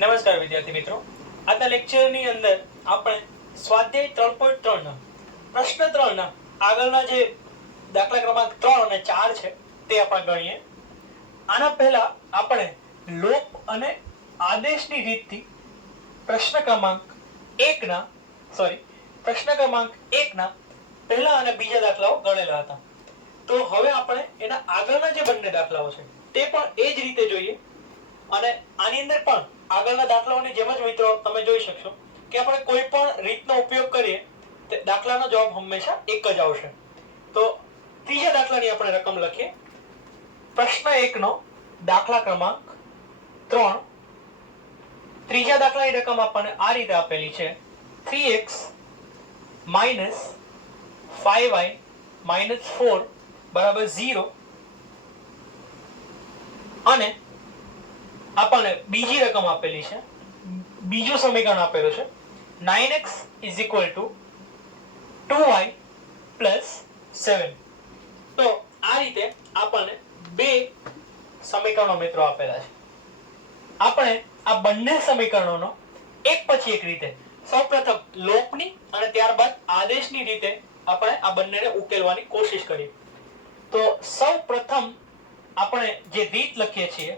નમસ્કાર વિદ્યાર્થી મિત્રો, આજના લેક્ચરની અંદર આપણે સ્વાધ્યાય 3.3 ના પ્રશ્ન 3 ના આગળના જે દાખલા ક્રમાંક 3 અને 4 છે તે આપણે ગણીએ. આના પહેલા આપણે લોપ અને આદેશની રીતથી પ્રશ્ન ક્રમાંક 1 ના પહેલા અને બીજા દાખલાઓ ગણેલા હતા. તો હવે આપણે એના આગળના જે બંને દાખલાઓ છે તે પણ એ જ રીતે જોઈએ. અને આની અંદર પણ આગળના દાખલાઓની જેમ જ મિત્રો તમે જોઈ શકશો કે આપણે કોઈ પણ રીતનો ઉપયોગ કરીએ તો દાખલાનો જવાબ હંમેશા એક જ આવશે. તો ત્રીજા દાખલાની આપણે રકમ લખીએ. પ્રશ્ન 1 નો દાખલા ક્રમાંક 3. ત્રીજા દાખલાની રકમ આપણને આ રીતે આપેલી છે: 3x - 5y - 4 બરાબર 0. અને આપણને બીજી રકમ આપેલી છે, બીજું સમીકરણ આપેલું છે 9x = 2y + 7. તો આ રીતે આપણને બે સમીકરણો મિત્રો આપેલા છે. આપણે આ બંને સમીકરણોનો એક પછી એક રીતે સૌપ્રથમ લોપની અને ત્યારબાદ આદેશની રીતે આપણે આ બંનેને ઉકેલવાની કોશિશ કરીએ. તો સૌપ્રથમ આપણે જે રીત લખીએ છીએ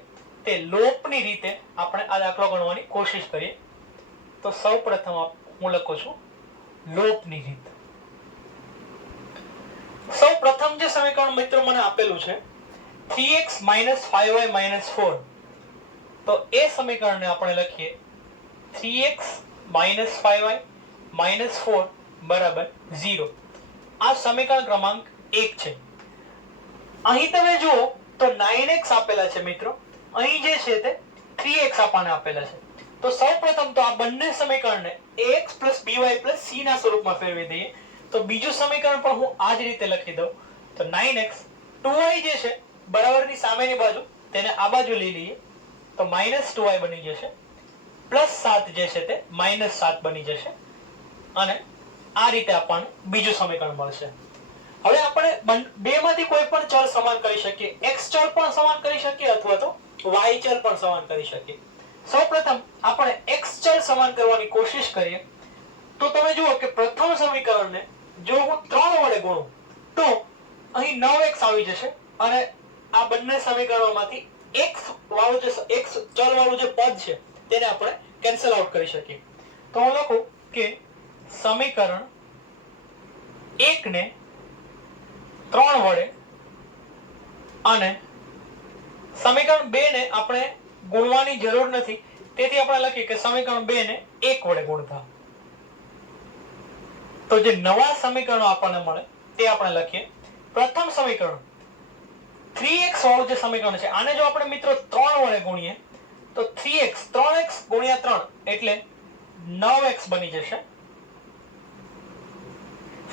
તે લોપની રીતે આપણે આ દાખલો ગણવાની કોશિશ કરીએ. તો સૌપ્રથમ હું લખું છું લોપની રીત. સૌપ્રથમ જે સમીકરણ મિત્રો મને આપેલું છે 3x - 5y - 4. તો એ સમીકરણને આપણે લખીએ 3x - 5y - 4 બરાબર 0. આ સમીકરણ ક્રમાંક 1 છે. અહીં તમે જુઓ તો 9x આપેલા છે મિત્રો, અહીં જે છે તે 3x આપણને આપેલા છે. તો સૌપ્રથમ તો આ બંને સમીકરણને ax + by + c ના સ્વરૂપમાં ફેરવી દઈએ. તો બીજું સમીકરણ પણ હું આ જ રીતે લખી દઉં. તો 9x 2y જે છે બરાબરની સામેની બાજુ તેને આ બાજુ લઈ લઈએ તો -2y બની જશે, +7 જે છે તે -7 બની જશે. અને આ રીતે આપણને બીજું સમીકરણ મળશે. હવે આપણે બેમાંથી કોઈ પણ ચલ સમાન કરી શકીએ. x ચલ પણ સમાન કરી શકીએ અથવા તો y ચલ પણ સમાન કરી શકીએ. સૌપ્રથમ આપણે x ચલ સમાન કરવાની કોશિશ કરીએ. તો તમે જુઓ કે પ્રથમ સમીકરણને જો હું 3 વડે ગુણું તો અહીં 9x આવી જશે અને આ બંને સમીકરણોમાંથી x ચલ વાળું જે પદ છે તેને આપણે કેન્સલ આઉટ કરી શકીએ. તો હું લખું કે સમીકરણ 1 ને 3 વડે અને સમીકરણ 2 ને આપણે ગુણવાની જરૂર નથી, તેથી આપણે લખીએ કે સમીકરણ 2 ને 1 વડે ગુણતા. તો જે નવા સમીકરણો આપણને મળે તે આપણે લખીએ. પ્રથમ સમીકરણ 3x વાળું જે સમીકરણ છે આને જો આપણે મિત્રો 3 વડે ગુણીએ તો 3x × 3 એટલે 9x બની જશે.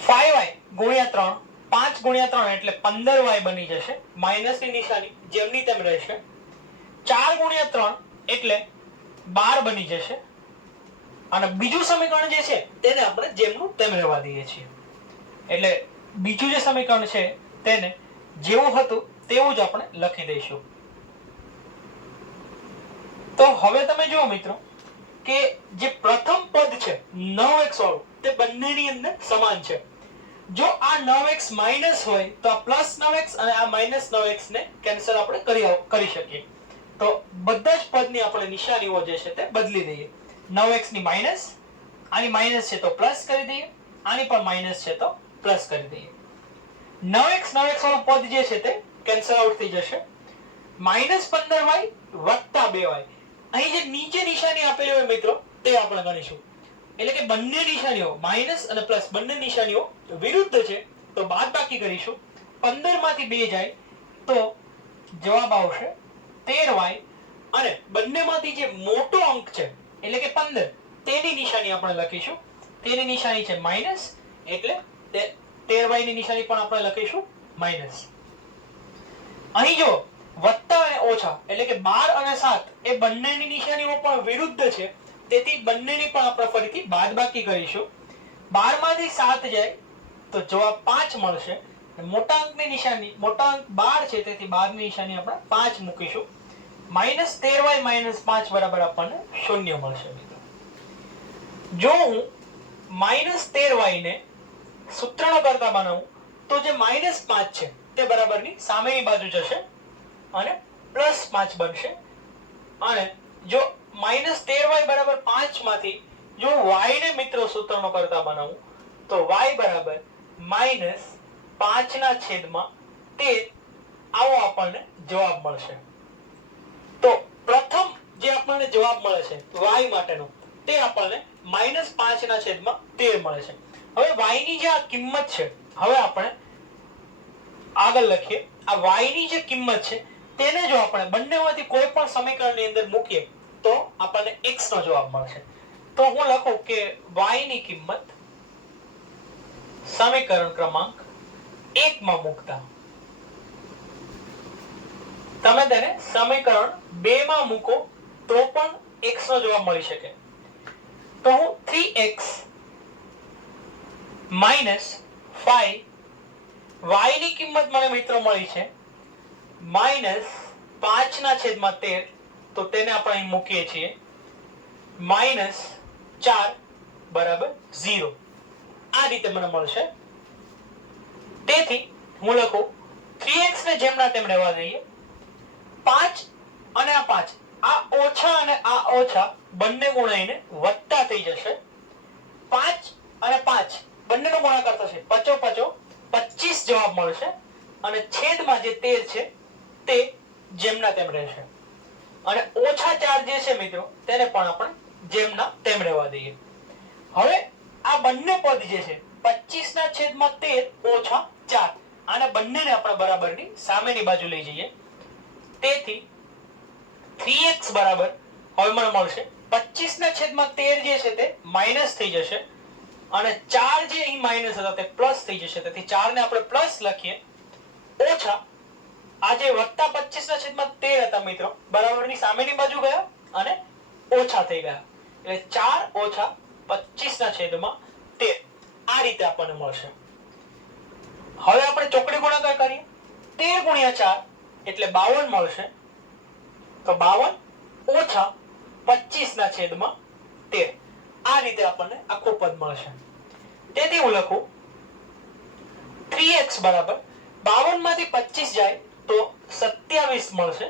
5y × 3 5 × 3 એટલે 15y બની જશે. માઈનસની નિશાની જેમની તેમ રહેશે. 4 × 3 એટલે 12 બની જશે. અને બીજું સમીકરણ જે છે તેને આપણે જેમનું તેમ રહેવા દઈએ છીએ. એટલે બીજું જે સમીકરણ છે તેને જેવું હતું તેવું જ આપણે લખી દઈશું. તો હવે તમે જુઓ મિત્રો કે જે પ્રથમ પદ છે 9x વાળું તે બંનેની અંદર સમાન છે. જો આ 9x માઈનસ હોય તો આ +9x અને આ -9x ને કેન્સલ આપણે કરી શકીએ. તો બધા જ પદની આપણે નિશાનીઓ જે છે તે બદલી દઈએ. 9x ની માઈનસ, આની માઈનસ છે તો પ્લસ કરી દઈએ, આની પણ માઈનસ છે તો પ્લસ કરી દઈએ. 9x વાળું પદ જે છે તે કેન્સલ આઉટ થઈ જશે. -15y + 2y. અહીં જે નીચે નિશાની આપેલી હોય મિત્રો તે આપણે ગણીશું. એટલે કે બંને નિશાનીઓ માઈનસ અને પ્લસ બંને નિશાનીઓ વિરુદ્ધ છે તો બાદબાકી કરીશું. 15 માંથી 2 જાય તો જવાબ આવશે 13y. અને બંનેમાંથી જે મોટો અંક છે એટલે કે 15 તેની નિશાની આપણે લખીશું. તેની નિશાની છે માઈનસ, એટલે 13y ની નિશાની પણ આપણે લખીશું માઈનસ. અહીં જો વત્તા અને ઓછા એટલે કે 12 અને 7 એ બંનેની નિશાનીઓ પણ વિરુદ્ધ છે, તેથી બંનેની પણ આપણે ફરીથી બાદબાકી કરીશું. 12 માંથી 7 જાય તો જવાબ 5 મળશે. મોટા અંકની નિશાની, મોટા અંક 12 છે તેથી 12 ની નિશાની આપણે 5 મૂકીશું. -13y - 5 બરાબર આપણને 0 મળશે મિત્રો. જો હું -13y ને સૂત્રનો કરતા બનાવું તો જે -5 છે તે બરાબરની સામેની બાજુ જશે અને +5 બનશે. અને જો -13y બરાબર 5 માંથી જો y ને મિત્રો સૂત્રનો કરતા બનાવું તો y બરાબર -5/13 આવો આપણને જવાબ મળશે. તો પ્રથમ જે આપણને જવાબ મળે છે y માટેનો તે આપણને -5/13 મળે છે. હવે y ની જે આ કિંમત છે, હવે આપણે આગળ લખીએ. આ y ની જે કિંમત છે તેને જો આપણે બંનેમાંથી કોઈ પણ સમીકરણની અંદર મૂકીએ તો આપણને x નો જવાબ મળશે. તો હું લખું કે y ની કિંમત સમીકરણ ક્રમાંક 1 માં મૂકતા તમે તેને સમીકરણ 2 માં મૂકો તો પણ x નો જવાબ મળી શકે. તો હું 3x - 5 y ની કિંમત મને મિત્રો મળી છે -5/13 તો તેને આપણે અહીં મૂકીએ છીએ -4 બરાબર 0 આ રીતે મને મળશે. તેથી હું લખું 3x ને જેમના તેમ રહેવા દઈએ. 5 અને આ 5 આ ઓછા અને આ ઓછા બંને ગુણાઈને વત્તા થઈ જશે. 5 અને 5 બંનેનો ગુણાકાર થશે 5 5 25 જવાબ મળશે. અને છેદમાં જે 13 છે તે જેમના તેમ રહેશે. અને -4 જે છે મિત્રો તેને પણ આપણે જેમના તેમ રહેવા દઈએ. હવે આ બંને પદ જે છે 25/13 - 4 આને બંનેને આપણે બરાબરની સામેની બાજુ લઈ જઈએ. તેથી 3x બરાબર હવે મને મળશે 25/13 જે છે તે માઈનસ થઈ જશે અને 4 જે અહીં માઈનસ હતા તે પ્લસ થઈ જશે. તેથી 4 ને આપણે પ્લસ લખીએ ઓછા આ જે +25/13 હતા મિત્રો બરાબરની સામેની બાજુ ગયા અને ઓછા થઈ ગયા. એટલે 4 - 25/13 આ રીતે આપણને મળશે. હવે આપણે ચોકડી ગુણાકાર કરીએ. 13 × 4 એટલે 52 મળશે. તો 52 - 25/13 આ રીતે આપણને આખું પદ મળશે. તેથી હું લખું 3x બરાબર 52 માંથી 25 જાય તો 27 મળશે.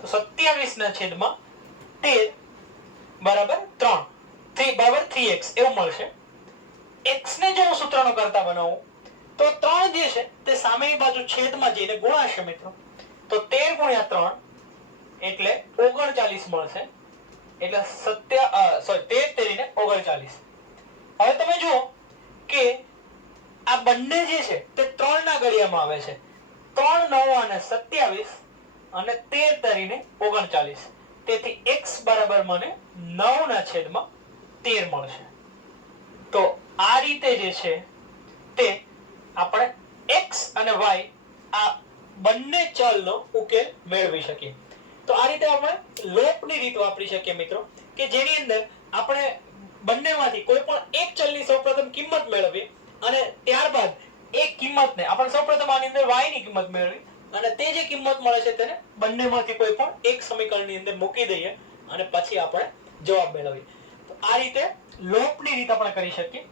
તો 27/13 બરાબર 3 બરાબર 3x એવું મળશે. x ને જો હું સૂત્રનો કરતા બનાવું તો 3 જે છે તે સામેની બાજુ છેદમાં જઈને ગુણાશે મિત્રો. તો 13 × 3 એટલે 39 મળશે. એટલે 13 × 39. હવે તમે જુઓ કે આ બંને જે છે તે 3 ના ઘડિયામાં આવે છે. 3 9 = 27 અને 13 * 39. તેથી x બરાબર મને 9/13 મળશે. તો આ રીતે જે છે તે આપણે x અને y આ બંને ચલનો ઉકેલ મેળવી શકીએ. તો આ રીતે આપણે લોપની રીત વાપરી શકીએ મિત્રો કે જેની અંદર આપણે બંનેમાંથી કોઈ પણ એક ચલની સૌપ્રથમ કિંમત મેળવીએ અને ત્યારબાદ એક કિંમતને આપણે સૌપ્રથમ આની અંદર y ની કિંમત મેળવી અને તે જે કિંમત મળે છે તેને બંનેમાંથી કોઈ પણ એક સમીકરણની અંદર મૂકી દઈએ અને પછી આપણે જવાબ મેળવીએ. તો આ રીતે લોપની રીત આપણે કરી શકીએ.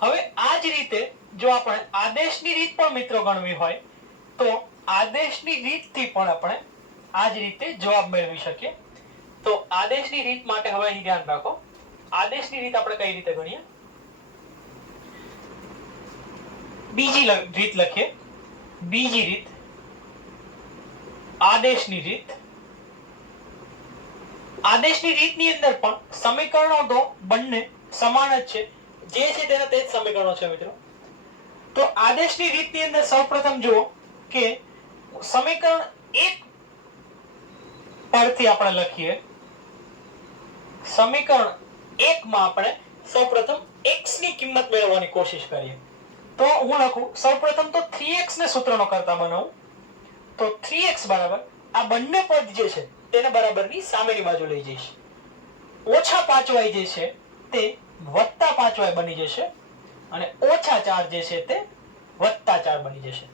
હવે આ જ રીતે જો આપણે આદેશની રીત પણ મિત્રો ગણવી હોય તો આદેશની રીતથી પણ આપણે આ જ રીતે જવાબ મેળવી શકીએ. તો આદેશની રીત માટે હવે અહીં ધ્યાન રાખો. આદેશની રીત આપણે કઈ રીતે ગણીએ? બીજી રીત લખીએ. બીજી રીત આદેશની રીત. આદેશની રીતની અંદર પણ સમીકરણો તો બંને સમાન જ છે. જે છે તેના તે જ સમીકરણો છે મિત્રો. તો આદેશની રીતની અંદર સૌપ્રથમ જુઓ કે સમીકરણ 1 પરથી આપણે લખીએ. સમીકરણ 1 માં આપણે સૌપ્રથમ x ની કિંમત મેળવવાની કોશિશ કરીએ. તો હું લખું સૌપ્રથમ તો 3x ને સૂત્રનો કરતા બનાવું. તો 3x બરાબર આ બંને પદ જે છે તેને બરાબરની સામેની બાજુ લઈ જઈશ. -5y જે છે તે +5y બની જશે અને -4 જે છે તે +4 બની જશે.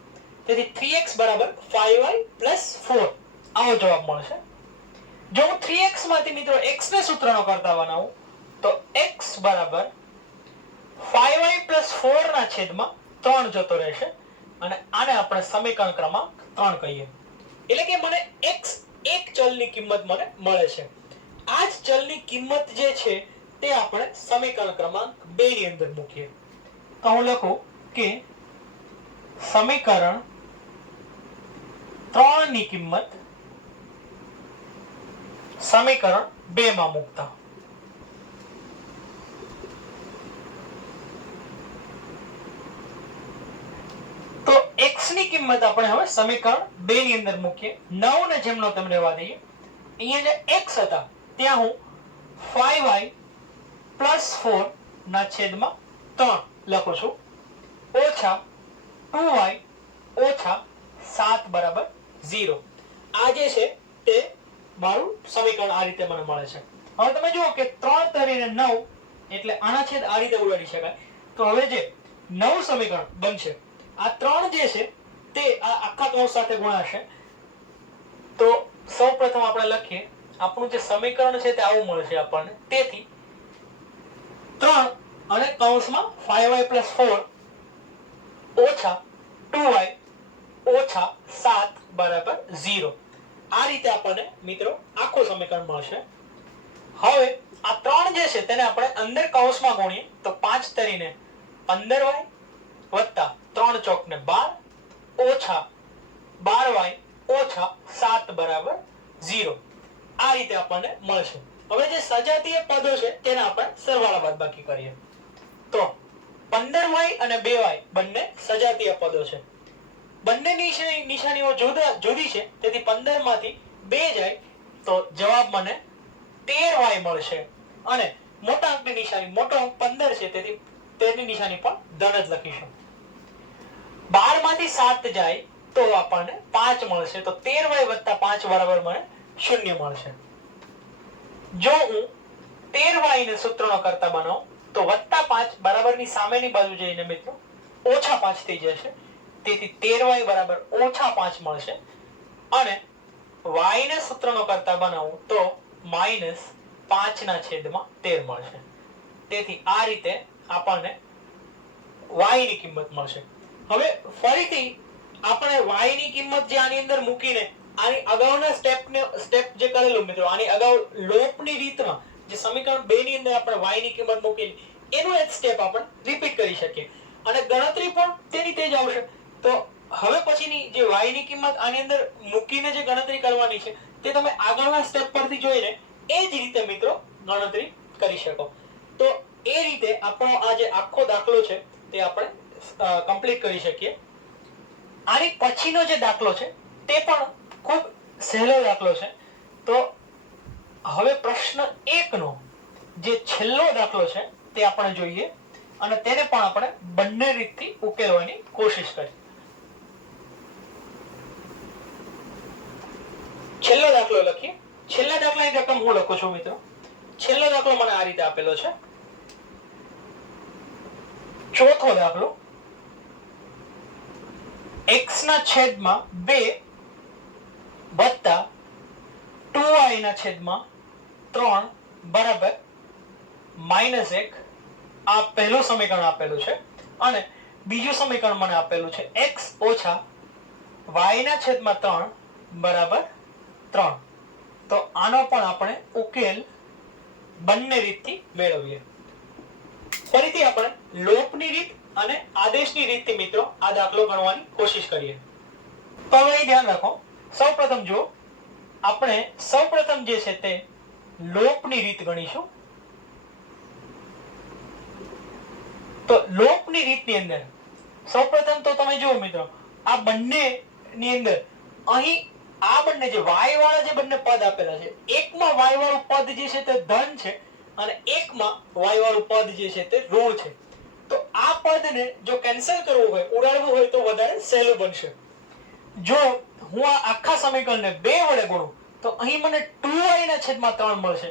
તેથી 3x બરાબર 5y + 4 આવો જવાબ મળશે. જો હું 3x માંથી મિત્રો x ને સૂત્રનો કરતા બનાવું તો x બરાબર 5y + 4 ના છેદમાં 3 જતો રહેશે અને આને આપણે સમીકરણ ક્રમાંક 3 કહીએ. એટલે કે મને x એક ચલની કિંમત મને મળે છે. આ જ ચલની કિંમત જે છે તે આપણે સમીકરણ ક્રમાંક 2 ની અંદર મૂકીએ. તો હું લખું કે સમીકરણ 3 ની કિંમત સમીકરણ 2 માં મૂકતા તો x ની કિંમત આપણે હવે સમીકરણ 2 ની અંદર મૂકીએ. 9 ને જેમનો તેમ રહેવા દઈએ. અહીંયા જે x હતા ત્યાં હું 5y + 4 ના છેદમાં 3 લખું છું ઓછા 2y ઓછા 7 બરાબર 0. આ જે છે તે મારું સમીકરણ આ રીતે મને મળે છે. હવે તમે જુઓ કે 3 તરીને 9 એટલે આના છેદ આ રીતે ઉડાડી શકાય. તો હવે જે નવું સમીકરણ બનશે આ 3 જે છે તે આ આખા કૌંસ સાથે ગુણાશે. તો સૌપ્રથમ આપણે લખીએ આપણું જે સમીકરણ છે તે આવું મળશે આપણને. તેથી 3 અને કૌંસમાં 5y + 4 ઓછા 2y ઓછા 7 બરાબર 0. આ રીતે આપણને મિત્રો આખું સમીકરણ મળશે. હવે આ 3 જે છે તેને આપણે અંદર કૌંસમાં ગુણીએ તો 5 તરીને 15y વત્તા 3 ચોક ને 12 ઓછા 12y ઓછા 7 બરાબર 0. આ રીતે આપણને મળશે. હવે જે સજાતીય પદો છે તેના આપણે સરવાળા બાદબાકી કરીએ. તો 15y અને 2y બંને સજાતીય પદો છે. બંને નિશાનીઓ જુદી છે. તેથી 15 માંથી 2 જાય તો જવાબ મને 13y મળશે. અને મોટા અંકની નિશાની મોટો અંક 15 છે તેથી 13 ની નિશાની પણ ધન જ લખીશું. 12 માંથી 7 જાય તો આપણને 5 મળશે. તો 13y + 5 બરાબર મને 0 મળશે. જો હું 13y ને સૂત્રનો કરતા બનાવું તો +5 બરાબરની સામેની બાજુ જઈને મિત્રો -5 થઈ જશે. તેથી 13y બરાબર -5 મળશે. અને y ને સૂત્રનો કરતા બનાવું તો -5 ના છેદમાં 13 મળશે. તેથી આ રીતે આપણને y ની કિંમત મળશે. હવે ફરીથી આપણે y ની કિંમત જે આની અંદર મૂકીને આની અગાઉના સ્ટેપ જે કરેલું મિત્રો આની અગાઉ લોપની રીતમાં જે સમીકરણ 2 ની અંદર આપણે y ની કિંમત મૂકેલી એનું એક સ્ટેપ આપણે રિપીટ કરી શકીએ અને ગણતરી પણ તેની તે જ આવશે. તો હવે પછીની જે y ની કિંમત આની અંદર મૂકીને જે ગણતરી કરવાની છે તે તમે આગળના સ્ટેપ પરથી જોઈને એ જ રીતે મિત્રો ગણતરી કરી શકો. તો એ રીતે આપણો આ જે આખો દાખલો છે તે આપણે કમ્પ્લીટ કરી શકીએ. આની પછીનો જે દાખલો છે તે પણ ખૂબ સહેલો દાખલો છે. તો હવે પ્રશ્ન 1 નો જે છેલ્લો દાખલો છે તે આપણે જોઈએ અને તેને પણ આપણે બંને રીતથી ઉકેલવાની કોશિશ કરીએ. છેલ્લો દાખલો લખીએ. છેલ્લા દાખલાની રકમ હું લખું છું મિત્રો. છેલ્લો દાખલો મને આ રીતે આપેલો છે. ચોથો દાખલો x ના છેદમાં 2 વત્તા 2y ના છેદમાં 3 બરાબર -1. આ પહેલું સમીકરણ આપેલું છે અને બીજું સમીકરણ મને આપેલું છે x ઓછા y ના છેદમાં 3 બરાબર 3. તો આનો પણ આપણે ઉકેલ બંને રીતથી મેળવીએ. ફરીથી આપણે લોપની રીત અને આદેશની રીતથી મિત્રો આ દાખલો ગણવાની કોશિશ કરીએ. તો હવે ધ્યાન રાખો. સૌપ્રથમ જો આપણે સૌપ્રથમ જે છે તે લોપની રીત ગણીશું. તો લોપની રીતની અંદર સૌપ્રથમ તો તમે જુઓ મિત્રો આ બંને ની અંદર અહીં આ બંને જે y વાળા જે બંને પદ આપેલા છે એકમાં y વાળું પદ જે છે તે ધન છે અને એકમાં y વાળું પદ જે છે તે ઋણ છે. તો આ પદને જો કેન્સલ કરવું હોય ઉડાડવું હોય તો વધારે સહેલું બનશે. જો હું આ આખા સમીકરણને 2 વડે ગુણું તો અહીં મને 2y ના છેદમાં 3 મળશે.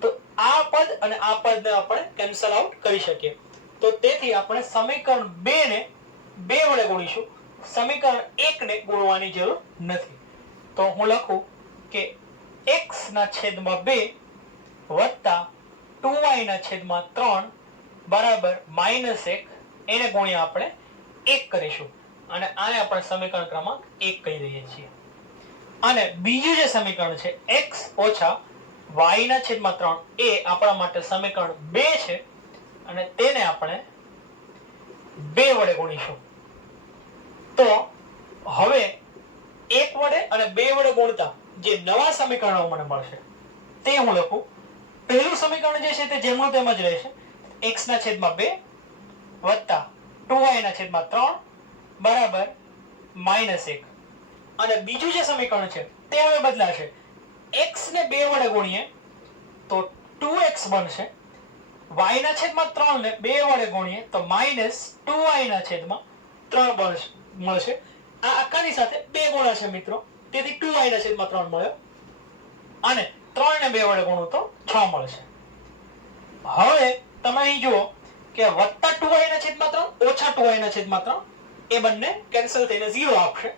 તો આ પદ અને આ પદને આપણે કેન્સલ આઉટ કરી શકીએ. તો તેથી આપણે સમીકરણ 2 ને 2 વડે ગુણીશું. સમીકરણ 1 ને ગુણવાની જરૂર નથી. તો હું લખું કે x ના છેદમાં 2 વત્તા 2y ના છેદમાં 3 બરાબર -1 એને ગુણ્યા આપણે 1 કરીશું અને આને આપણે સમીકરણ ક્રમાંક 1 કહી દઈએ છીએ. અને બીજું જે સમીકરણ છે x ઓછા y ના છેદમાં 3 એ આપણા માટે સમીકરણ 2 છે અને તેને આપણે 2 વડે ગુણીશું. તો હવે 1 વડે અને 2 વડે ગુણતા જે નવા સમીકરણો મને મળશે તે હું લખું. પહેલું સમીકરણ જે છે તે જેમનું તેમ જ રહેશે. x ના છેદમાં 2 વત્તા 2y ના છેદમાં 3 બરાબર -1. અને બીજું જે સમીકરણ છે તે હવે બદલાશે. x ને 2 વડે ગુણીએ તો 2x બનશે. y ના છેદમાં 3 ને 2 વડે ગુણીએ તો -2y ના છેદમાં 3 મળશે. આ આખાની સાથે 2 ગુણાશે મિત્રો, તેથી 2y ના છેદમાં 3 મળ્યો અને 3 ને 2 વડે ગુણું તો 6 મળશે. હવે તમે અહીં જુઓ કે વત્તા 2y ના છેદમાં 3 ઓછા 2y ના છેદમાં 3 એ બંને કેન્સલ થઈને 0 આપશે.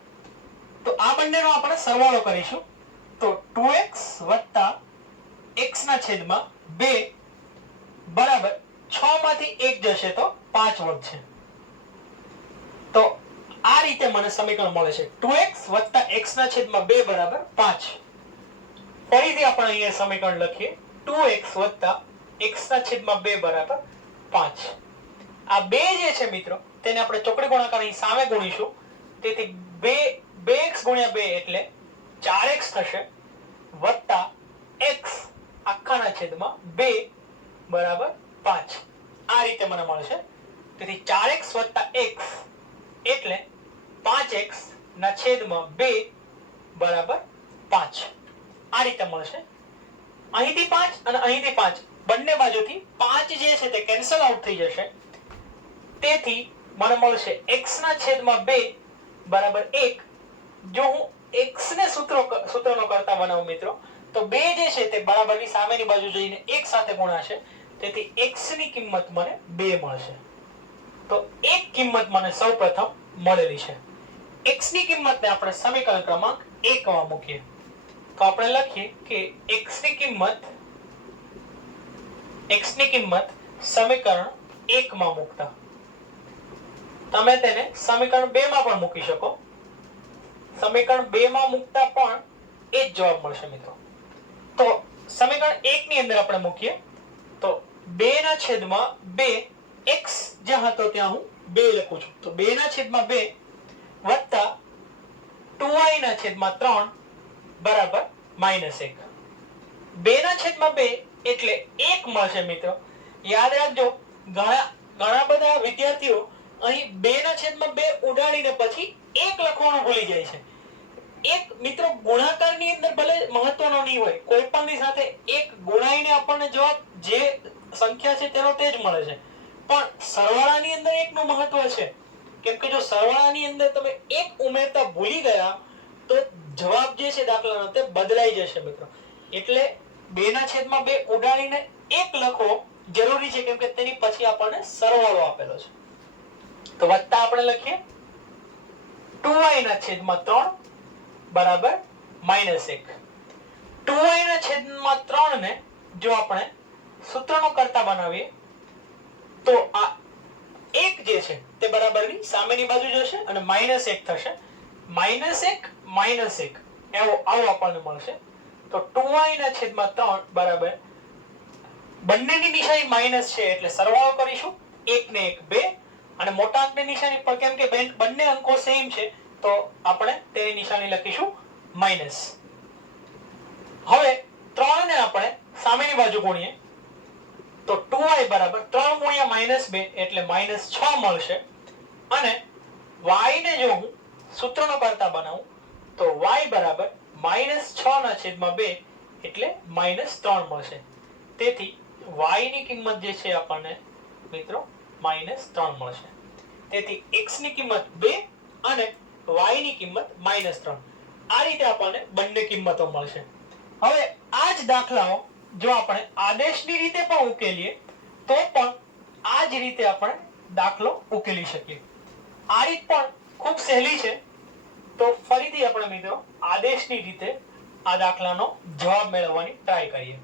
તો આ બંનેનો આપણે સરવાળો કરીશું. તો 2x વત્તા x ના છેદમાં 2 બરાબર 6 માંથી 1 જશે તો 5 વધશે. તો આ રીતે મને સમીકરણ મળે છે 2x વત્તા x ના છેદમાં 2 બરાબર 5. ફરીથી આપણે અહીંયા સમીકરણ લખીએ 2x વત્તા x ના છેદમાં 2 બરાબર 5. આ 2 જે છે મિત્રો તેને આપણે ચોકડી ગુણાકારની સામે ગુણીશું. તેથી 2x ગુણ્યા 2 એટલે 4x થશે વત્તા x આખાના છેદમાં 2 બરાબર 5. આ રીતે મને મળશે. તેથી 4x વત્તા x એટલે 5x ના છેદમાં 2 બરાબર 5. આ રીતે મળશે. અહીંથી 5 અને અહીંથી 5 બંને બાજુથી 5 જે છે તે કેન્સલ આઉટ થઈ જશે. તેથી મને મળશે x ના છેદમાં 2 બરાબર 1. જો હું x ને સૂત્રનો કરતા બનાવું મિત્રો તો 2 જે છે તે બરાબરની સામેની બાજુ જઈને 1 સાથે ગુણાશે. તેથી x ની કિંમત મને 2 મળશે. તો એક કિંમત મને સૌપ્રથમ મળેલી છે. x ની કિંમતને આપણે સમીકરણ ક્રમાંક 1 માં મૂકીએ. તો આપણે લખીએ કે x ની કિંમત સમીકરણ 1 માં મૂકતા તમે તેને સમીકરણ 2 માં પણ મૂકી શકો. સમીકરણ 2 માં મૂકતા પણ એ જ જવાબ મળશે મિત્રો. તો સમીકરણ 1 ની અંદર આપણે મૂકીએ તો 2 ના છેદમાં 2 x જ્યાં હતો ત્યાં હું 2 લખું છું. તો 2 ના છેદમાં 2 વત્તા 2y ના છેદમાં 3 બરાબર -1. 2 ના છેદમાં 2 એટલે 1 મળશે મિત્રો. યાદ રાખજો ઘણા બધા વિદ્યાર્થીઓ અહીં 2 ના છેદમાં 2 ઉડાડીને પછી 1 લખવાનું ભૂલી જાય છે. એક મિત્રો ગુણાકારની અંદર ભલે મહત્વનો નહીં હોય, કોઈ પણની સાથે 1 ગુણાઈને આપણને જવાબ જે સંખ્યા છે તેનો તે જ મળે છે. પણ સરવાળાની અંદર 1 નું મહત્વ છે. કેમ કે જો સરવાળાની અંદર તમે 1 ઉમેરતા ભૂલી ગયા તો જવાબ જે છે દાખલાનો તે બદલાઈ જશે મિત્રો. એટલે 2 ના છેદમાં 2 ઉડાડીને 1 લખવો જરૂરી છે કેમ કે તેની પછી આપણને સરવાળો આપેલો છે. તો વત્તા આપણે લખીએ 2y ના છેદમાં 3 બરાબર -1. 2y ના છેદમાં 3 ને જો આપણે સૂત્રનો કરતા બનાવીએ તો આ 1 જે છે તે બરાબરની સામેની બાજુ જશે અને -1 થશે. -1 આવો આપણને મળશે. તો 2y ના છેદમાં 3 બરાબર બંનેની નિશાની માઈનસ છે એટલે સરવાળો કરીશું. 1 ને 1 2 અને મોટા અંકની નિશાની પર કેમ કે બંને અંકો સેમ છે તો આપણે તેની નિશાની લખીશું માઈનસ. હવે 3 ને આપણે સામેની બાજુ ગુણીએ તો 2y બરાબર 3 ગુણ્યા -2 એટલે -6 મળશે. અને y ને જો હું સૂત્રનો કરતા બનાવું તો y બરાબર -6 ના છેદમાં 2 એટલે -3 મળશે. તેથી y ની કિંમત જે છે આપણને મિત્રો -3 મળશે. તેથી x ની કિંમત 2 અને y ની કિંમત -3. આ રીતે આપણને બંને કિંમતો મળશે. હવે આ જ દાખલાઓ જો આપણે આદેશની રીતે પણ ઉકેલીએ તો પણ આ જ રીતે આપણે દાખલો ઉકેલી શકીએ. આ રીત પણ ખૂબ સહેલી છે. તો ફરીથી આપણે મિત્રો આદેશની રીતે આ દાખલાનો જવાબ મેળવવાની ટ્રાય કરીએ.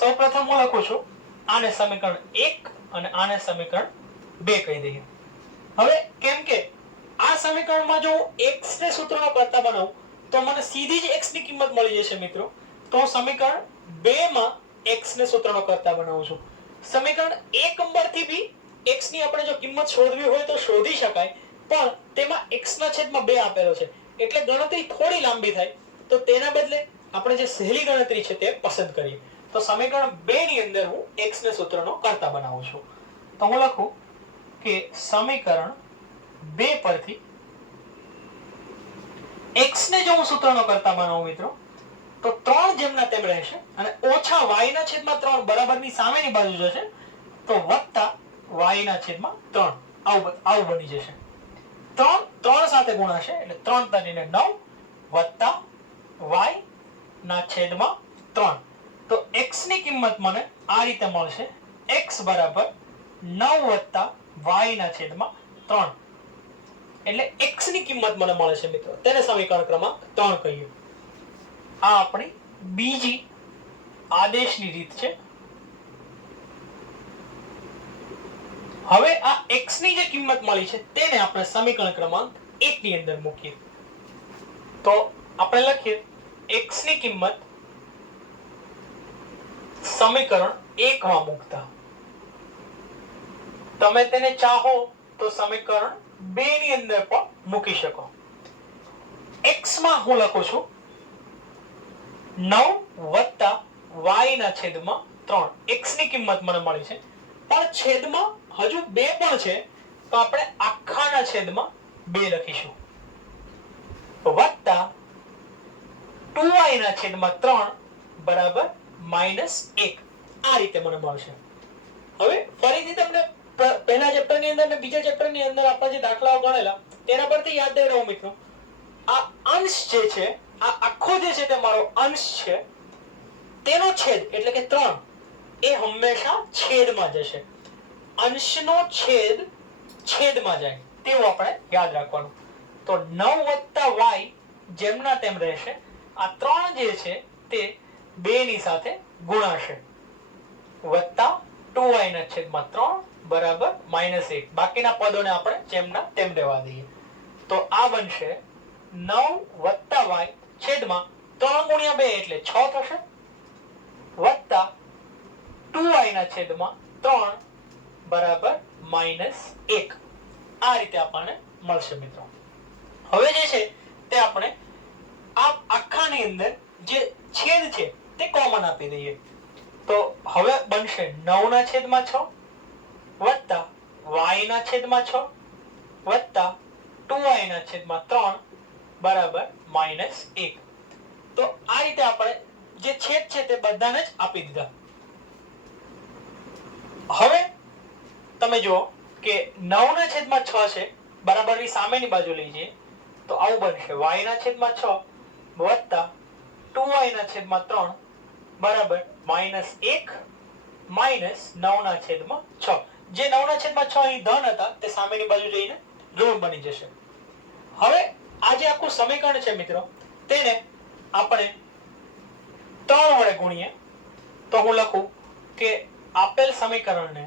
સૌપ્રથમ હું લખું છું આને સમીકરણ 1 અને આને સમીકરણ 2 કહી દઈએ. હવે કેમ કે આ સમીકરણમાં જો x ને સૂત્રનો કરતા બનાવું તો મને સીધી જ x ની કિંમત મળી જશે મિત્રો. તો સમીકરણ 2 માં x ને સૂત્રનો કરતા બનાવું છું. સમીકરણ 1 નંબરથી બી x ની આપણે જો કિંમત શોધવી હોય તો શોધી શકાય, પણ તેમાં x ના છેદમાં 2 આપેલો છે એટલે ગણતરી થોડી લાંબી થાય. તો તેના બદલે આપણે જે સહેલી ગણતરી છે તે પસંદ કરીએ. તો સમીકરણ 2 ની અંદર હું x ને સૂત્રનો કરતા બનાવું છું. તો હું લખું કે સમીકરણ 2 પરથી x ને જો હું સૂત્રનો કરતા બનાવું મિત્રો તો 3 જેમના તેમ રહેશે અને ઓછા y ના છેદમાં 3 બરાબરની સામેની બાજુ જશે તો વત્તા y ના છેદમાં 3 આવું બની જશે. 3 સાથે ગુણાશે એટલે 3 તરીને 9 વત્તા y ના છેદમાં 3. તો x ની કિંમત મને આ રીતે મળશે, x બરાબર 9 વત્તા y ના છેદમાં 3. એટલે x ની કિંમત મને મળે છે મિત્રો. તેને સમીકરણ ક્રમાંક 3 કહીએ. આ આપણી બીજી આદેશની રીત છે. હવે આ x ની જે કિંમત મળી છે તેને આપણે સમીકરણ ક્રમાંક 1 ની અંદર મૂકીએ. તો આપણે લખીએ x ની કિંમત સમીકરણ 1 માં મૂકતા તમે તેને ચાહો તો સમીકરણ 2 ની અંદર પણ મૂકી શકો. x માં હું લખું છું 9 વત્તા y ના છેદમાં 3. x ની કિંમત મને મળી છે, પણ છેદમાં હજુ 2 પણ છે તો આપણે આખાના છેદમાં 2 લખીશું વત્તા 2y ના છેદમાં 3 બરાબર -1. આ રીતે મને મળશે. હવે ફરીથી તમને પહેલા ચેપ્ટર ની અંદર અને બીજા ચેપ્ટર ની અંદર આપણે જે દાખલાઓ ગણેલા તેના પરથી યાદ દેવડાવો મિત્રો. આ અંશ જે છે, આ આખો જે છે તે મારો અંશ છે, તેનો છેદ એટલે કે 3 એ હંમેશા છેદમાં જશે. અંશનો છેદ છેદમાં જાય તેવું આપણે યાદ રાખવાનું. તો 9 વત્તા y જેમના તેમ રહેશે. આ 3 જે છે તે 2 ની સાથે ગુણાશે વત્તા 2y ના છેદમાં 3 બરાબર -1. બાકીના પદોને આપણે જેમના તેમ રહેવા દઈએ. તો આ બનશે 9 વત્તા y છેદમાં 3 ગુણ્યા 2 એટલે 6 થશે વત્તા 2y ના છેદમાં 3 બરાબર -1. આ રીતે આપણને મળશે મિત્રો. હવે જે છે તે આપણે આ આખાની અંદર જે છેદ છે તે કોમન આપી દઈએ. તો હવે બનશે 9 ના છેદમાં 6 વત્તા y ના છેદમાં 6 વત્તા 2y ના છેદમાં 3 બરાબર -1. તો આ રીતે આપણે જે છેદ છે તે બધાને જ આપી દીધા. હવે તમે જુઓ કે 9 ના છેદમાં 6 છે બરાબરની સામેની બાજુ લઈ જઈએ તો આવું બનશે y ના છેદમાં 6 વત્તા 2y ના છેદમાં 3 બરાબર -1 માઇનસ 9 ના છેદમાં 6. જે 9 ના છેદમાં 6 અહીં ધન હતા તે સામેની બાજુ જઈને ઋણ બની જશે. હવે આ જે આખું સમીકરણ છે મિત્રો તેને આપણે 3 વડે ગુણીએ તો હું લખું કે આપેલ સમીકરણને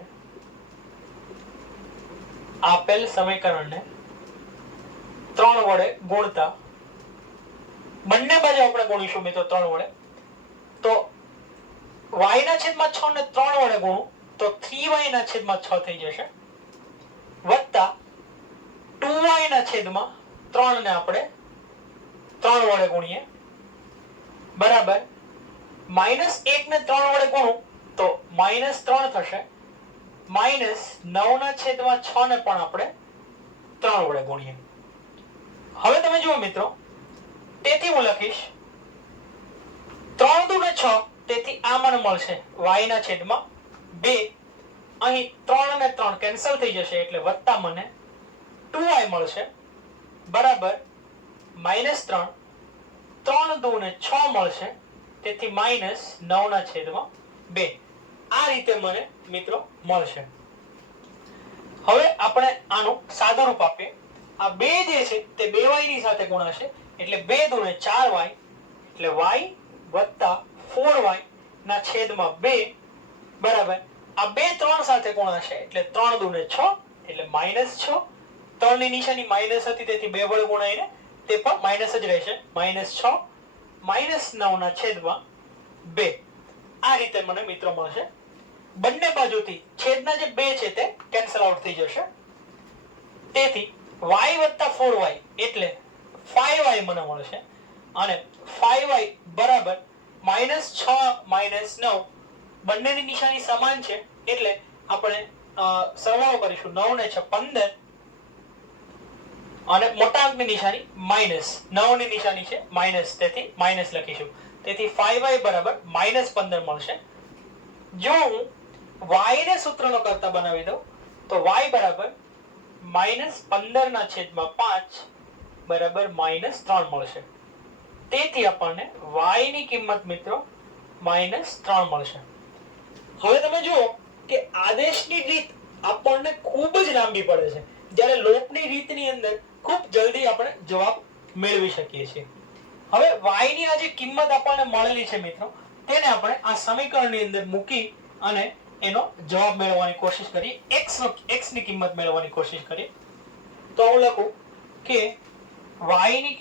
3 વડે ગુણતા બંને બાજુ આપણે ગુણીશું મિત્રો 3 વડે. તો y ના છેદમાં 6 ને 3 વડે ગુણું તો 3y ના છેદમાં 6 થઈ જશે વત્તા 2y ના છેદમાં 3 ને આપણે 3 વડે ગુણીએ બરાબર -1 ને 3 વડે ગુણું તો -3 થશે -9 ના છેદમાં 6 ને પણ આપણે 3 વડે ગુણીએ. હવે તમે જુઓ મિત્રો, તેથી હું લખીશ 3 દુ ને 6 તેથી આ મને મળશે y ના છેદમાં 2. અહીં 3 અને 3 કેન્સલ થઈ જશે એટલે વત્તા મને 2y મળશે બરાબર -3. 3 દુ ને 6 મળશે તેથી -9 ના છેદમાં 2. આ રીતે મને મિત્રો મળશે. હવે આપણે આનું સાદું રૂપ આપીએ. આ 2 જે છે તે 2y ની સાથે ગુણાશે એટલે 2 દુ ને 4y એટલે y વત્તા 4y ના છેદમાં 2 બરાબર આ બે 3 સાથે ગુણાશે એટલે 3 દુને 6 એટલે -6. 3 ની નિશાની માઈનસ હતી તેથી 2 વડે ગુણાઈને તે પણ માઈનસ જ રહેશે. -6 -9 ના છેદમાં 2. આ રીતે મને મિત્રો મળશે. બંને બાજુથી છેદના જે 2 છે તે કેન્સલ આઉટ થઈ જશે. તેથી y વત્તા 4y એટલે 5y મને મળશે અને 5y બરાબર -6 -9 બંનેની નિશાની સમાન છે એટલે આપણે સરવાળો કરીશું. 9 ને 6 15 અને મોટા અંકની નિશાની માઈનસ. 9 ની નિશાની છે માઈનસ તેથી માઈનસ લખીશું. તેથી 5y બરાબર -15 મળશે. જો હું y ને સૂત્રનો કરતા બનાવી દઉં તો y બરાબર -15 ના છેદમાં 5 બરાબર -3 મળશે. તેથી આપણને y ની કિંમત મિત્રો -3 મળશે. હવે તમે જુઓ કે આદેશની રીત આપણને ખૂબ જ લાંબી પડે છે, જ્યારે લોપની રીતની અંદર ખૂબ જલ્દી આપણે જવાબ મેળવી શકીએ છીએ. હવે y ની આ જે કિંમત આપણને મળેલી છે મિત્રો, તેને આપણે આ સમીકરણની અંદર મૂકી અને એનો જવાબ મેળવવાની કોશિશ કરીએ. x ની કિંમત મેળવવાની કોશિશ કરીએ. તો હું લખું કે y ની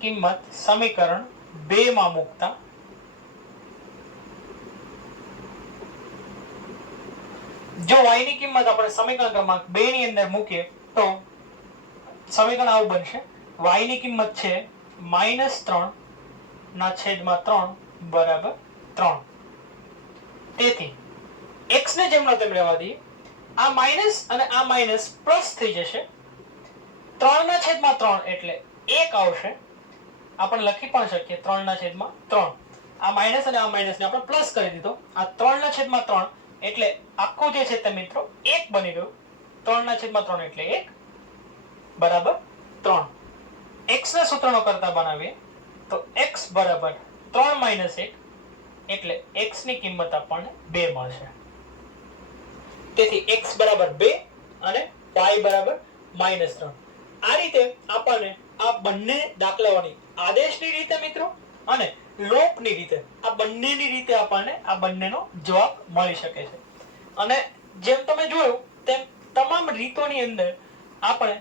કિંમત સમીકરણ 2 માં મૂકતા જો y ની કિંમત આપણે સમીકરણ ક્રમાંક 2 ની અંદર મૂકીએ તો સમીકરણ આવું બનશે. y ની કિંમત છે -3 ના છેદમાં 3 બરાબર 3. તેથી x ને જેમનો તેમ રહેવા દઈએ. આ માઈનસ અને આ માઈનસ પ્લસ થઈ જશે. 3 ના છેદમાં 3 એટલે 1 આવશે. આપણે લખી પણ શકીએ 3 ના છેદમાં 3. આ માઈનસ અને આ માઈનસ ને આપણે પ્લસ કરી દીધો. આ 3 ના છેદમાં 3 એટલે આખું જે છે તે મિત્રો 1 બની ગયું. 3 ના છેદમાં 3 એટલે 1 બરાબર 3. x ના સૂત્રનો કરતા બનાવીએ તો x બરાબર 3 - 1 એટલે x ની કિંમત આપણને 2 મળશે. તેથી x બરાબર 2 અને y બરાબર -3. આ રીતે આપણને આ બંને દાખલાઓની આદેશની રીતે મિત્રો અને લોપની રીતે આ બંનેની રીતે આપણને આ બંનેનો જવાબ મળી શકે છે. અને જેમ તમે જોયું તેમ તમામ રીતોની અંદર આપણે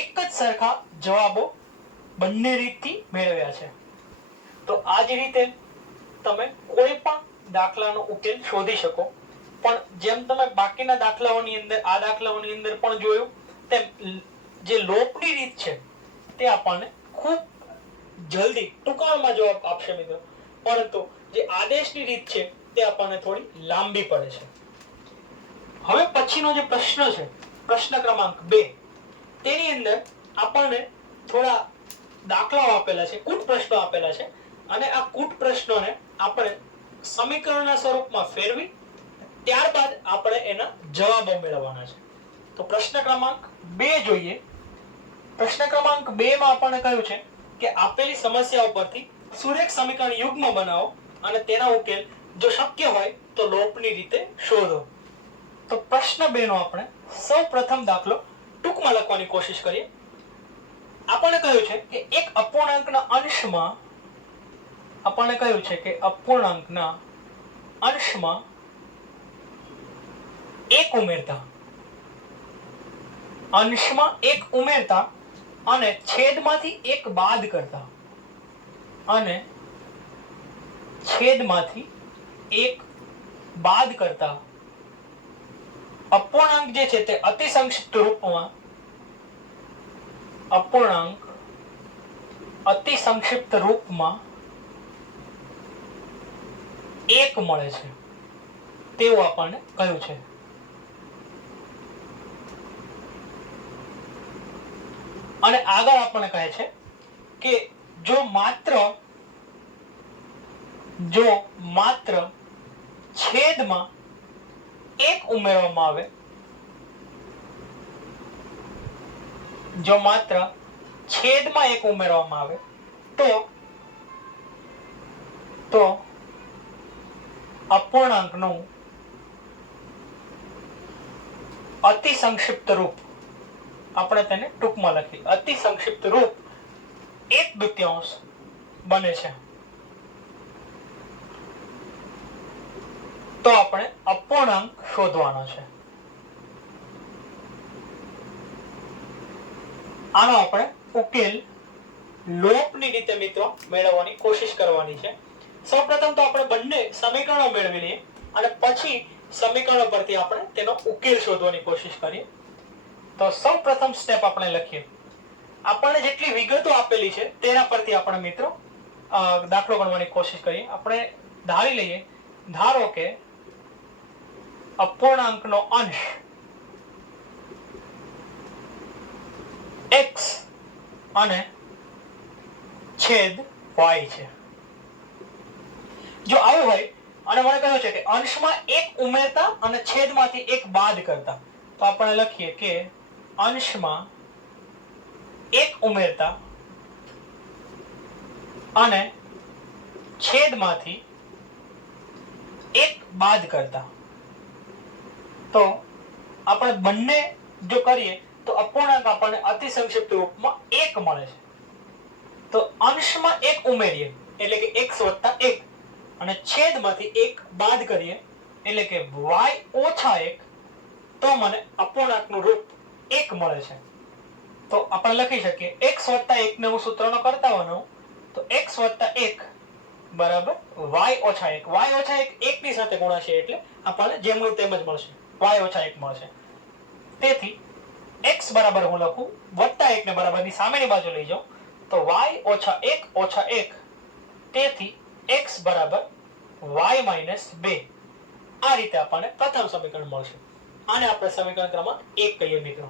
એક જ સરખા જવાબો બંને રીતથી મેળવ્યા છે. તો આ જ રીતે તમે કોઈ પણ દાખલાનો ઉકેલ શોધી શકો. પણ જેમ તમે બાકીના દાખલાઓની અંદર આ દાખલાઓની અંદર પણ જોયું તેમ જે લોપની રીત છે તે આપણને ખૂબ જલ્દી ટૂંકાણમાં જવાબ આપશે મિત્રો, પરંતુ જે આદેશની રીત છે તે આપણને થોડી લાંબી પડે છે. હવે પછીનો જે પ્રશ્ન છે પ્રશ્ન ક્રમાંક 2, તેની અંદર આપણને થોડા દાખલાઓ આપેલા છે, કૂટ પ્રશ્નો આપેલા છે અને આ કૂટ પ્રશ્નોને આપણે સમીકરણના સ્વરૂપમાં ફેરવી ત્યારબાદ આપણે એના જવાબો મેળવવાના છે. તો પ્રશ્ન ક્રમાંક 2 જોઈએ. પ્રશ્ન ક્રમાંક 2 માં આપણને કહ્યું છે કે આપેલી સમસ્યાઓ પરથી સુરેખ સમીકરણ યુગ્મ બનાવો અને તેના ઉકેલ જો શક્ય હોય તો લોપની રીતે શોધો. તો પ્રશ્ન 2 નો આપણે સૌપ્રથમ દાખલો ટૂંકમાં લખવાની કોશિશ કરીએ. આપણને કહ્યું છે કે એક અપૂર્ણાંકના અંશમાં આપણને કહ્યું છે કે અપૂર્ણાંકના અંશમાં 1 ઉમેરતા, અંશમાં 1 ઉમેરતા અને છેદમાંથી 1 બાદ કરતા અને છેદમાંથી 1 બાદ કરતા અપૂર્ણાંક જે છે તે અતિ સંક્ષિપ્ત રૂપમાં અપૂર્ણાંક અતિ સંક્ષિપ્ત રૂપમાં 1 મળે છે તેવું આપણને કહ્યું છે. અને આગળ આપણને કહે છે કે જો માત્ર છેદમાં 1 ઉમેરવામાં આવે, જો માત્ર છેદમાં 1 ઉમેરવામાં આવે તો અપૂર્ણાંકનું અતિ સંક્ષિપ્ત રૂપ, આપણે તેને ટૂંકમાં લખી, અતિ સંક્ષિપ્ત રૂપ 1/2 બને છે, તો આપણે અપૂર્ણાંક શોધવાનો છે. આનો આપણે ઉકેલ લોપની રીતે મિત્રો મેળવવાની કોશિશ કરવાની છે. સૌપ્રથમ તો આપણે બંને સમીકરણો મેળવી લઈએ અને પછી સમીકરણો પરથી આપણે તેનો ઉકેલ શોધવાની કોશિશ કરીએ. તો સૌપ્રથમ સ્ટેપ આપણે લખીએ. આપણને જેટલી વિગતો આપેલી છે તેના પરથી આપણે મિત્રો દાખલો ગણવાની કોશિશ કરીએ. આપણે ધારી લઈએ, ધારો કે અપૂર્ણાંકનો અંશ x અને છેદ y છે. જો આવું હોય અને મને કહ્યું છે કે અંશમાં એક ઉમેરતા અને છેદમાંથી એક બાદ કરતા, તો આપણે લખીએ કે અંશમાં એક ઉમેરતા અને છેદમાંથી એક બાદ કરતા. તો આપણે બંને જો કરીએ તો અપૂર્ણાંક આપણને અતિ સંક્ષિપ્ત રૂપમાં 1 મળે છે. તો અંશમાં 1 ઉમેરીએ એટલે કે x + 1 અને છેદમાંથી 1 બાદ કરીએ એટલે કે y - 1, તો મને અપૂર્ણાંકનું રૂપ 1 મળે છે. તો આપણે લખી શકીએ x + 1 ને હું સૂત્રનો કરતા બનાવું તો x + 1 બરાબર y - 1. y - 1 1 ની સાથે ગુણાશે એટલે આપણને જેમનું તેમ જ મળશે, y - 1 મળશે. તેથી x બરાબર હું લખું +1 ને બરાબરની સામેની બાજુ લઈ જાઉં તો y - 1 - 1. તેથી x બરાબર y - 2. આ રીતે આપણને પ્રથમ સમીકરણ મળશે. આને આપણે સમીકરણ ક્રમાંક 1 કહીએ મિત્રો.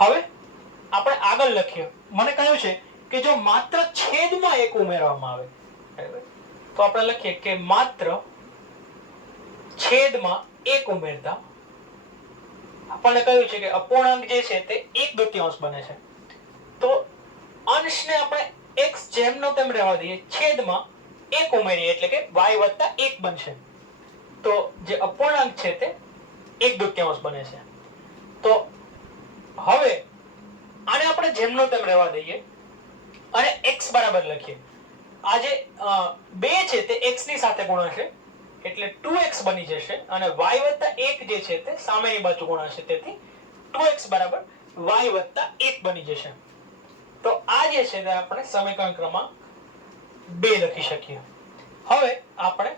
હવે આપણે આગળ લખીએ. મને કહ્યું છે કે જો માત્ર છેદમાં 1 ઉમેરવામાં આવે, તો આપણે લખીએ કે માત્ર છેદમાં 1 ઉમેરતા આપણને કહ્યું છે કે અપૂર્ણાંક જે છે તે 1/2 બને છે. તો અંશને આપણે x જેમનો તેમ રહેવા દઈએ, છેદમાં 1 ઉમેરીએ એટલે કે y + 1 બનશે. તો જે અપૂર્ણાંક છે તે 1/2 બને છે. તો હવે આને આપણે જેમનો તેમ રહેવા દઈએ અને x બરાબર લખીએ. આ જે 2 છે તે x ની સાથે ગુણાશે એટલે 2x બની જશે અને y + 1 જે છે તે સામેની બાજુ ગુણાશે, તેથી 2x બરાબર y + 1 બની જશે. તો આ જે છે તે આપણે સમીકરણ ક્રમાંક 2 લખી શકીએ. હવે આપણે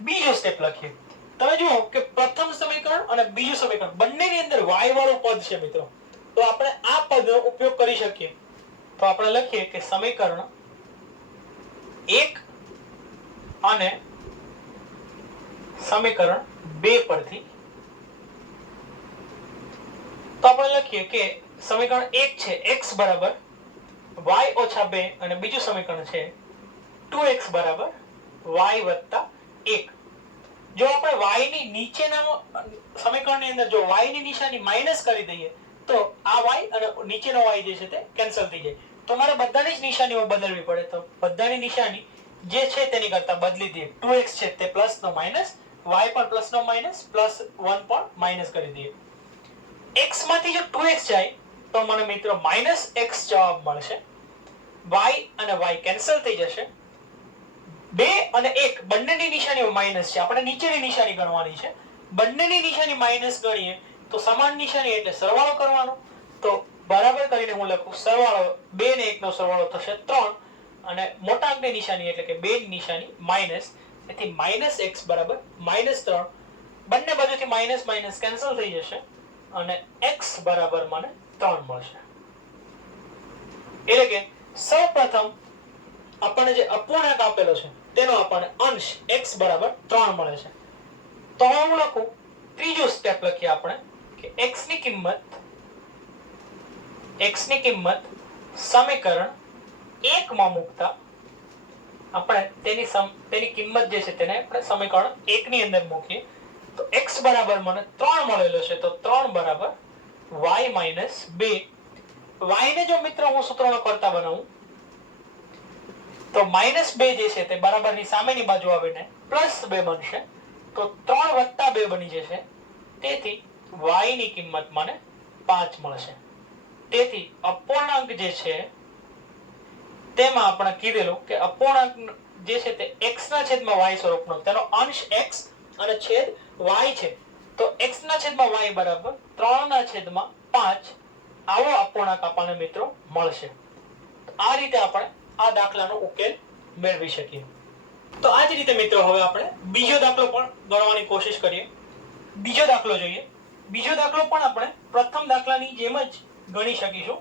બીજો સ્ટેપ લખીએ. તમે જુઓ કે પ્રથમ સમીકરણ અને બીજું સમીકરણ બંનેની અંદર y વાળું પદ છે મિત્રો. તો આપણે આ પદનો ઉપયોગ કરી શકીએ. તો આપણે લખીએ કે સમીકરણ 1 અને સમીકરણ 2 પરથી તો આપણે લખીએ કે સમીકરણ 1 છે x બરાબર y - 2 અને બીજું સમીકરણ છે 2x બરાબર y + 1. જો આપણે y ની નીચેના સમીકરણની અંદર જો y ની નિશાની માઈનસ કરી દઈએ તો આ y અને નીચેનો y જે છે તે કેન્સલ થઈ જાય. તો મારે બધાની જ નિશાનીઓ બદલવી પડે. તો બધાની નિશાની જે છે તેની કરતા બદલી દઈએ. 2x છે તે પ્લસ નો માઈનસ, y પણ પ્લસ નો માઈનસ, +1 પણ માઈનસ કરી દઈએ. x માંથી જો 2x જાય તો મને મિત્રો -x જવાબ મળશે. y અને y કેન્સલ થઈ જશે. 2 અને 1 બંનેની નિશાનીઓ માઈનસ છે. આપણે નીચેની નિશાની ગણવાની છે. બંનેની નિશાની માઈનસ ગણીએ તો સમાન નિશાની એટલે સરવાળો કરવાનો. તો બરાબર કરીને હું લખું સરવાળો 2 ને 1 નો સરવાળો થશે 3 અને મોટા અંકની નિશાની એટલે કે 2 ની નિશાની માઈનસ, તેથી -x બરાબર -3. બંને બાજુથી માઈનસ માઈનસ કેન્સલ થઈ જશે અને x બરાબર મને 3 મળશે. એટલે કે સૌપ્રથમ આપણને જે અપૂર્ણાંક આપેલો છે તેનો આપણને અંશ x બરાબર 3 મળે છે. તો હું લખું ત્રીજો સ્ટેપ લખીએ આપણે કે x ની કિંમત સમીકરણ 1 માં મૂકતા આપણે તેની કિંમત જે છે તેને આપણે સમીકરણ 1 ની અંદર મૂકીએ તો x બરાબર મને 3 મળેલો છે. તો 3 બરાબર y - 2. y ને જો મિત્રો હું સૂત્રનો કરતા બનાવું તો -2 જે છે તે બરાબરની સામેની બાજુ આવીને +2 બનશે. તો 3 + 2 બની જશે. તેથી y ની કિંમત મને 5 મળશે. તેથી અપૂર્ણાંક જે છે તેમાં આપણે કીધેલું કે અપૂર્ણાંક જે છે તે x ના છેદમાં y સ્વરૂપનો, તેનો અંશ x અને છેદ y છે. તો x ના છેદમાં y બરાબર 3 ના છેદમાં 5 આવો અપૂર્ણાંક આપણને મિત્રો મળશે. આ રીતે આપણે આ દાખલાનો ઉકેલ મેળવી શકીએ. તો આ જ રીતે મિત્રો હવે આપણે બીજો દાખલો પણ ગણવાની કોશિશ કરીએ. બીજો દાખલો જોઈએ. બીજો દાખલો પણ આપણે પ્રથમ દાખલાની જેમ જ ગણી શકીશું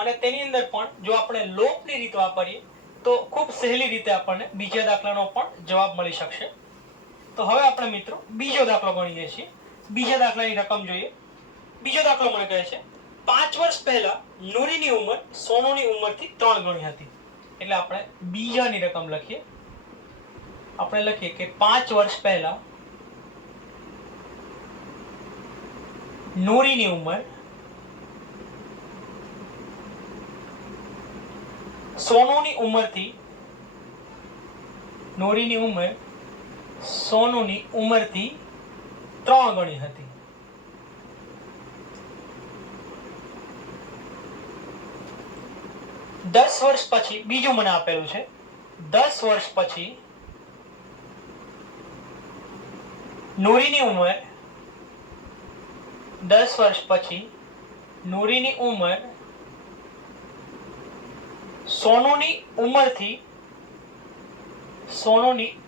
અને તેની અંદર પણ જો આપણે લોપની રીત વાપરીએ તો ખૂબ સહેલી રીતે આપણને બીજા દાખલાનો પણ જવાબ મળી શકશે. તો હવે આપણે મિત્રો બીજો દાખલો ગણીએ છીએ. બીજા દાખલાની રકમ જોઈએ. બીજો દાખલો મને કહે છે 5 વર્ષ પહેલા નૂરીની ઉંમર સોનુની ઉંમરથી 3 ગણી હતી. એટલે આપણે બીજાની રકમ લખીએ. આપણે લખીએ કે 5 વર્ષ પહેલા નૂરીની ઉંમર સોનુની ઉંમરથી નૂરીની ઉંમર સોનુની ઉંમરથી 3 ગણી હતી. દસ વર્ષ પછી બીજું મને આપેલું છે 10 વર્ષ પછી નૂરીની ઉંમર 10 વર્ષ પછી નૂરીની ઉંમર સોનુની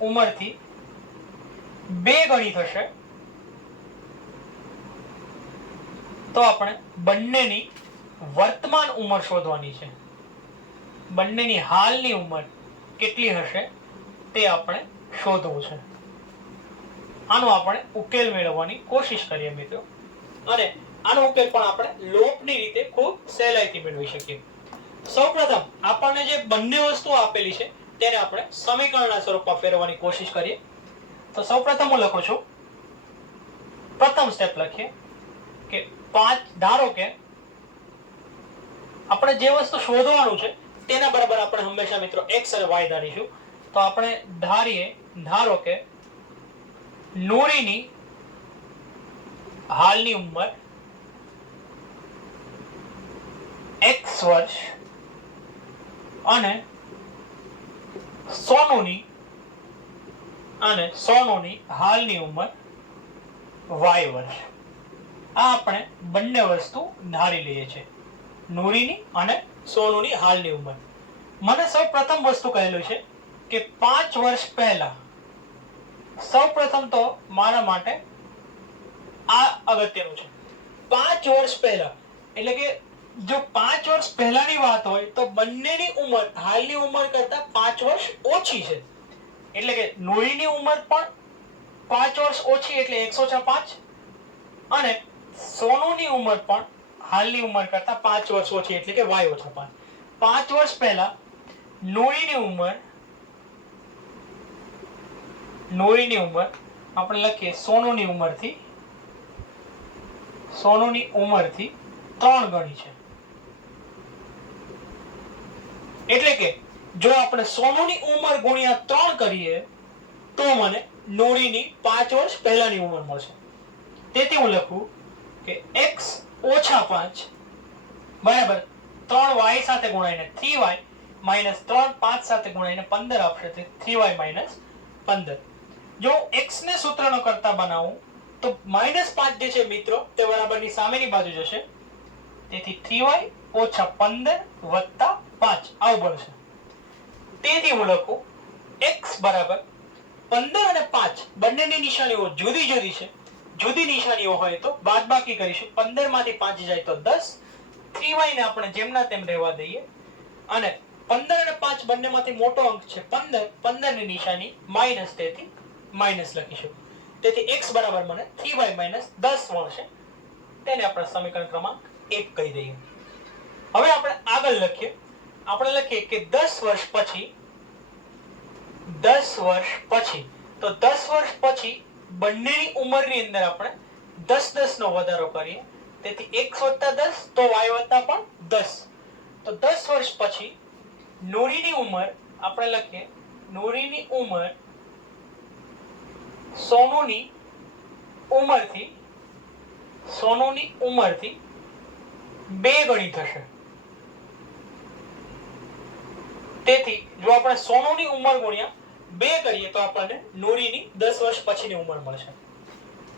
ઉંમરથી 2 ગણી થશે. તો આપણે બંનેની વર્તમાન ઉંમર શોધવાની છે. બંનેની હાલની ઉંમર કેટલી હશે તે આપણે શોધવું છે. આનો આપણે ઉકેલ મેળવવાની કોશિશ કરીએ મિત્રો. અને આનો ઉકેલ પણ આપણે લોપની રીતે ખૂબ સહેલાઈથી મેળવી શકીએ. સૌપ્રથમ આપણને જે બંને વસ્તુઓ આપેલી છે તેને આપણે સમીકરણના સ્વરૂપમાં ફેરવવાની કોશિશ કરીએ. તો સૌપ્રથમ હું લખું છું. પ્રથમ સ્ટેપ લખીએ કે 5 ધારો કે આપણે જે વસ્તુ શોધવાનું છે તેના બરાબર આપણે હંમેશા મિત્રો x અને y ધારીશું. તો આપણે ધારો કે નૂરીની હાલની ઉંમર x વર્ષ અને સોનુની હાલની ઉંમર y વર્ષ. આ આપણે બંને વસ્તુ ધારી લઈએ છીએ. નૂરીની અને સોનુની હાલની ઉંમર. મને સૌ પ્રથમ વસ્તુ કહેલું છે કે 5 વર્ષ પહેલા. સૌ પ્રથમ તો મારા માટે આ અગત્યનું છે. 5 વર્ષ પહેલા એટલે કે જો 5 વર્ષ પહેલાની વાત હોય તો બંનેની ઉંમર હાલની ઉંમર કરતા 5 વર્ષ ઓછી છે. એટલે કે નૂરીની ઉંમર પણ 5 વર્ષ ઓછી એટલે 105 અને સોનુની ઉંમર પણ હાલની ઉંમર કરતા 5 વર્ષ ઓછી એટલે કે y ઓછા 5. 5 વર્ષ પહેલા નૂરીની ઉંમર આપણે લખીએ સોનુની ઉંમરથી 3 ગણી છે. એટલે કે જો આપણે સોનુની ઉંમર ગુણ્યા 3 કરીએ તો મને નૂરીની 5 વર્ષ પહેલાની ઉંમર મળશે. તેથી હું લખું કે x ઓછા 5 બરાબર 3y સાથે ગુણાઈને 3y માઇનસ 3 5 સાથે ગુણાઈને 15 આપશે. 3y minus 15. જો x ને સૂત્રનો કરતા બનાવું તો -5 જે છે મિત્રો તે બરાબરની સામેની બાજુ જશે. તેથી 3y ઓછા 15 વત્તા 5 આવું બનશે. તેથી હું લખું x બરાબર 15 અને 5 બંનેની નિશાનીઓ જુદી જુદી છે. જુદી નિશાનીઓ હોય તો બાદબાકી કરીશું. 15 માંથી 5 જાય તો 10. 3y ને આપણે જેમના તેમ રહેવા દઈએ અને 15 અને 5 બંનેમાંથી મોટો અંક છે 15. 15 ની નિશાની માઈનસ, તેથી માઈનસ લખીશું. તેથી x બરાબર મને 3y માઈનસ 10 મળશે. તેને આપણે સમીકરણ ક્રમાંક 1 કહી દઈએ. હવે આપણે આગળ લખીએ. આપણે લખીએ કે 10 વર્ષ પછી તો 10 વર્ષ પછી બંનેની ઉંમરની અંદર આપણે 10 નો વધારો કરીએ. તેથી x વત્તા 10 તો y વત્તા પણ 10. તો 10 વર્ષ પછી નૂરીની ઉંમર આપણે લખીએ નૂરીની ઉંમર સોનુની ઉંમરથી 2 ગણી થશે. તેથી જો આપણે સોનુની ઉંમર ગુણ્યા 2 કરીએ તો આપણને નુરીની 10 વર્ષ પછીની ઉંમર મળશે.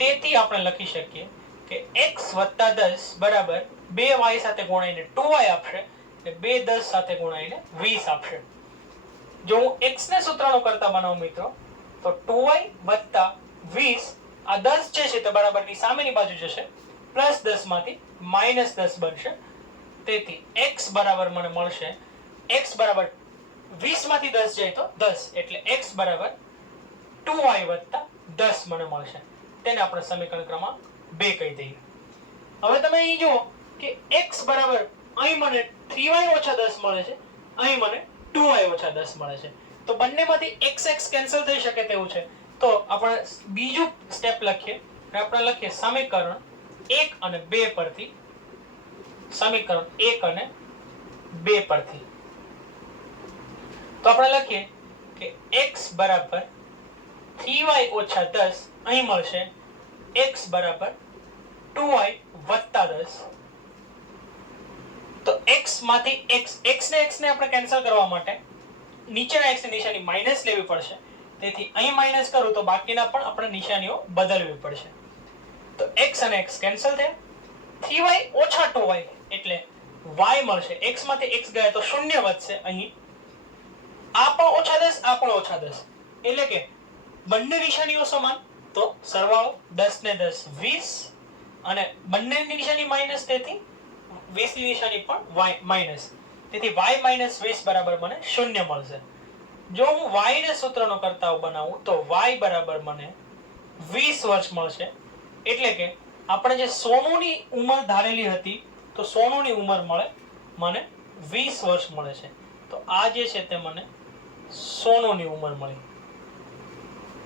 તેથી આપણે લખી શકીએ કે x + 10 બરાબર 2y સાથે ગુણાઈને 2y આપશે એટલે 2 10 સાથે ગુણાઈને 20 આપશે. જો હું x ને સૂત્રનો કરતા બનાવું મિત્રો તો 2y + 20 આ 10 છે તો બરાબરની સામેની બાજુ જશે +10 માંથી -10 બનશે. તેથી x બરાબર મને મળશે x બરાબર 20 માંથી 10 જાય તો 10 એટલે x બરાબર 2y + 10 મને મળશે. તેને આપણે સમીકરણ ક્રમાંક 2 કહી દઈએ. હવે તમે અહીં જુઓ કે x બરાબર અહીં મને 3y - 10 મળે છે, અહીં મને 2y - 10 મળે છે. તો બંનેમાંથી x કેન્સલ થઈ શકે તેવું છે. તો આપણે બીજું સ્ટેપ લખીએ આપણે લખીએ સમીકરણ 1 અને 2 પરથી. સમીકરણ 1 અને 2 પરથી તો આપણે લખીએ કે x બરાબર 3y - 10 અહીં મળશે x બરાબર 2y + 10. તો x માંથી x ને આપણે કેન્સલ કરવા માટે નીચેના x ની નિશાની માઈનસ લેવી પડશે. તેથી અહીં માઈનસ કરું તો બાકીના પણ આપણે નિશાનીઓ બદલવી પડશે. તો x અને x કેન્સલ થયા. 3y - 2y એટલે y મળશે. x માંથી x ગયા તો શૂન્ય વધશે. અહીં આ પણ -10 આ પણ -10 એટલે કે બંને નિશાનીઓ સમાન. તો સરવાળો 10 ને 10 20 અને બંનેની નિશાની માઈનસ તેથી 20 ની નિશાની પણ માઈનસ. તેથી y - 20 બરાબર મને 0 મળશે. જો હું y ને સૂત્રનો કરતાવ બનાવું તો y બરાબર મને 20 વર્ષ મળશે. એટલે કે આપણે જે સોનુની ઉંમર ધારેલી હતી તો સોનુની ઉંમર મને 20 વર્ષ મળે છે. તો આ જે છે તે મને સોનુની ઉંમર મળી.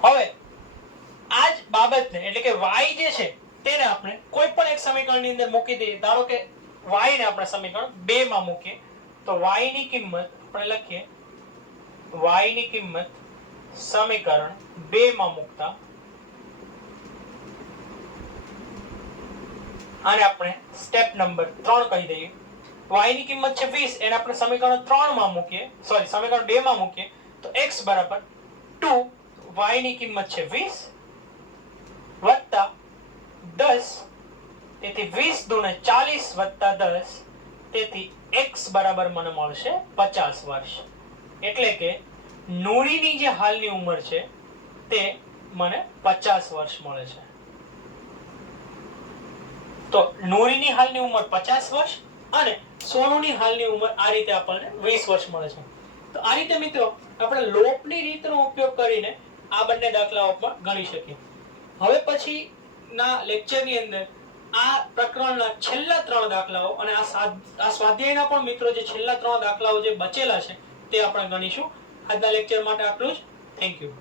હવે આ જ બાબતને એટલે કે y જે છે તેને આપણે કોઈ પણ એક સમીકરણની અંદર મૂકી દઈએ. ધારો કે y ને આપણે સમીકરણ 2 માં મૂકીએ તો y ની કિંમત આપણે લખીએ y ની કિંમત સમીકરણ 2 માં મૂકતા આને આપણે સ્ટેપ નંબર 3 કહી દઈએ. y ની કિંમત છે 20 એને આપણે સમીકરણ 3 માં મૂકીએ સમીકરણ 2 માં મૂકીએ તો x બરાબર 2 y ની કિંમત છે 20 વત્તા 10 તેથી 20 દુને 40 વત્તા 10 તેથી x બરાબર મને મળશે 50 વર્ષ. એટલે કે નુરીની જે હાલની ઉંમર છે તે મને 50 વર્ષ મળે છે. તો નુરીની હાલની ઉંમર 50 વર્ષ અને સોનુની હાલની ઉંમર આ રીતે આપણને 20 વર્ષ મળે છે. તો આ રીતે મિત્રો આપણે લોપની રીતનો ઉપયોગ કરીને આ બંને દાખલાઓ પણ ગણી શકીએ. હવે પછીના લેક્ચરની અંદર આ પ્રકરણના છેલ્લા 3 દાખલાઓ અને આ સ્વાધ્યાયના પણ મિત્રો જે છેલ્લા 3 દાખલાઓ જે બચેલા છે તે આપણે ગણીશું. આજના લેક્ચર માટે આટલું જ. Thank you.